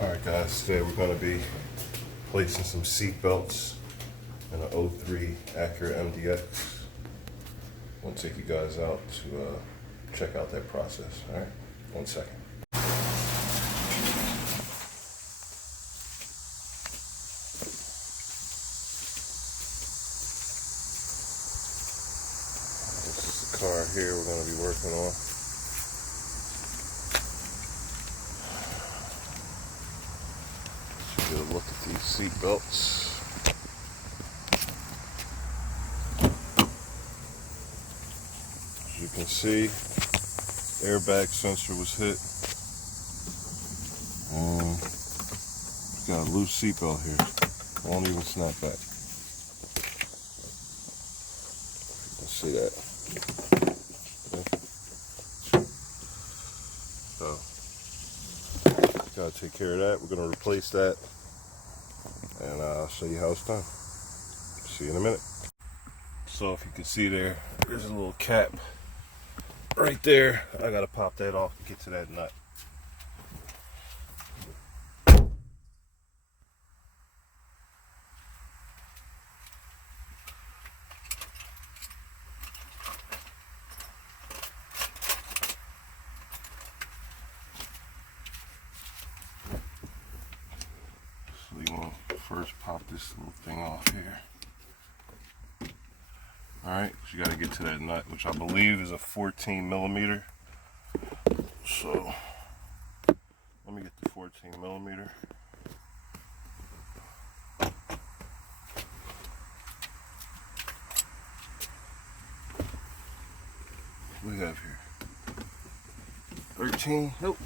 Alright guys, today we're going to be placing some seat belts in an 03 Acura MDX. I want to take you guys out to check out that process. Alright, 1 second. This is the car here we're going to be working on. Get a look at these seat belts. As you can see, airbag sensor was hit. Got a loose seat belt here. Won't even snap back. You can see that. So, gotta take care of that. We're gonna replace that. And I'll show you how it's done. See you in a minute. So if you can see there's a little cap right there. I gotta pop that off and get to that nut. So you want to first pop this little thing off here. Alright, so you got to get to that nut, which I believe is a 14 millimeter. So let me get the 14 millimeter. What do we have here? 13? Nope.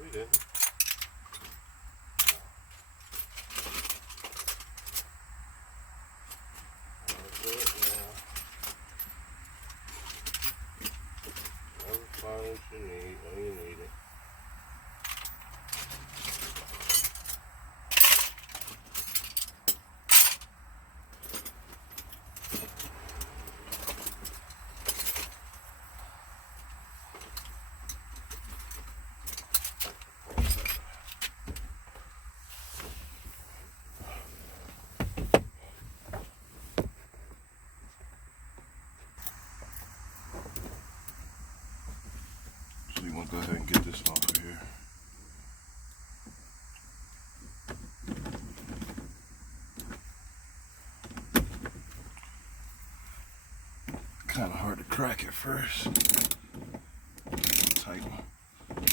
We didn't. Find what you need when you need it. So you want to go ahead and get this off of here. Kind of hard to crack at first. Tight one.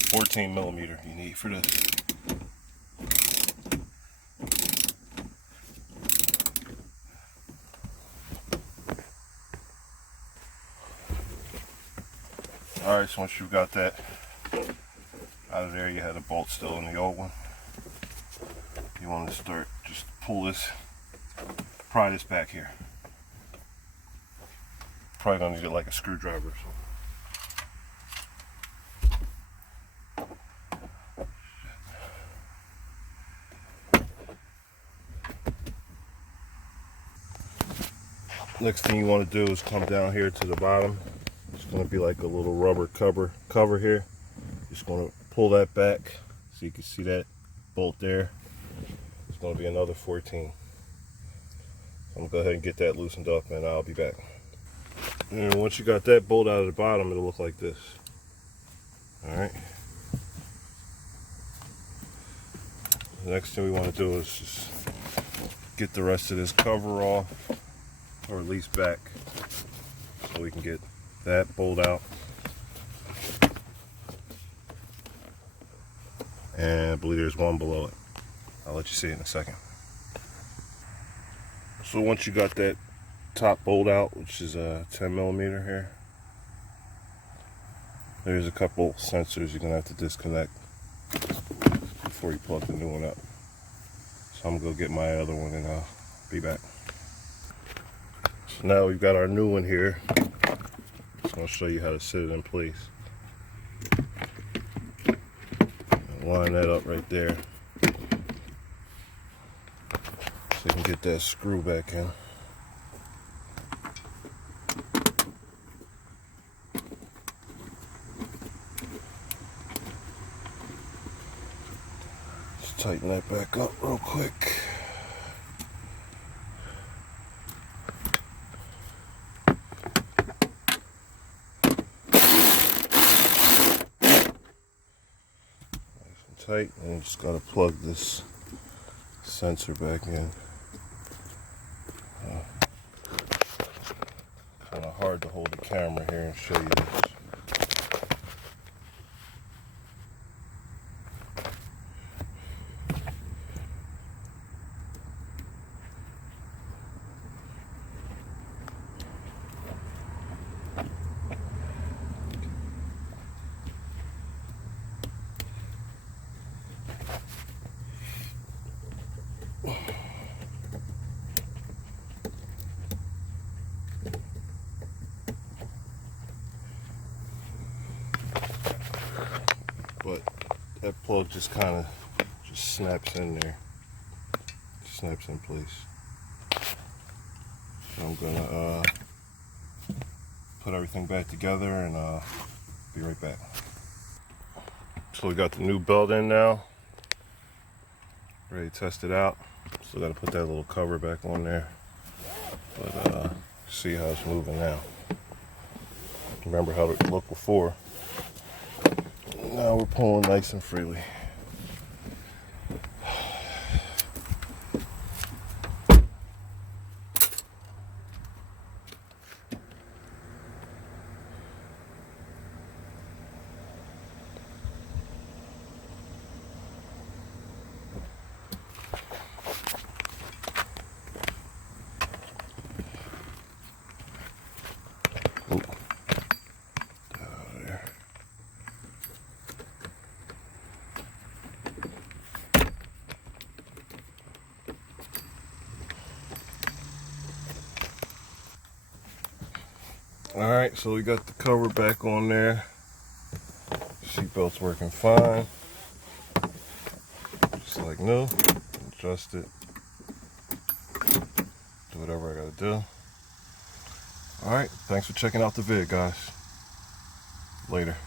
14 millimeter you need for this. Alright, so once you've got that out of there, you had a bolt still in the old one. You want to start, just pull this, pry this back here. Probably gonna need it like a screwdriver or something. Next thing you want to do is come down here to the bottom. It's going to be like a little rubber cover here. Just going to pull that back so you can see that bolt there. It's going to be another 14. I'm going to go ahead and get that loosened up and I'll be back. And once you got that bolt out of the bottom, it'll look like this. Alright. The next thing we want to do is just get the rest of this cover off, or at least back, so we can get that bolt out. And I believe there's one below it. I'll let you see it in a second. So once you got that top bolt out, which is a 10 millimeter here, there's a couple sensors you're gonna have to disconnect before you plug the new one up. So I'm gonna go get my other one and I'll be back. So now we've got our new one here. Just gonna show you how to set it in place. Line that up right there so you can get that screw back in. Just tighten that back up real quick. Tight, and you just gotta plug this sensor back in. Kind of hard to hold the camera here and show you this. But that plug just kind of snaps in there, snaps in place. So I'm gonna put everything back together and be right back. So we got the new belt in now, ready to test it out. Still got to put that little cover back on there, but see how it's moving now. Remember how it looked before. Now we're pulling nice and freely. Alright, so we got the cover back on there. Seatbelt's working fine. Just like new. Adjust it. Do whatever I gotta do. Alright, thanks for checking out the vid, guys. Later.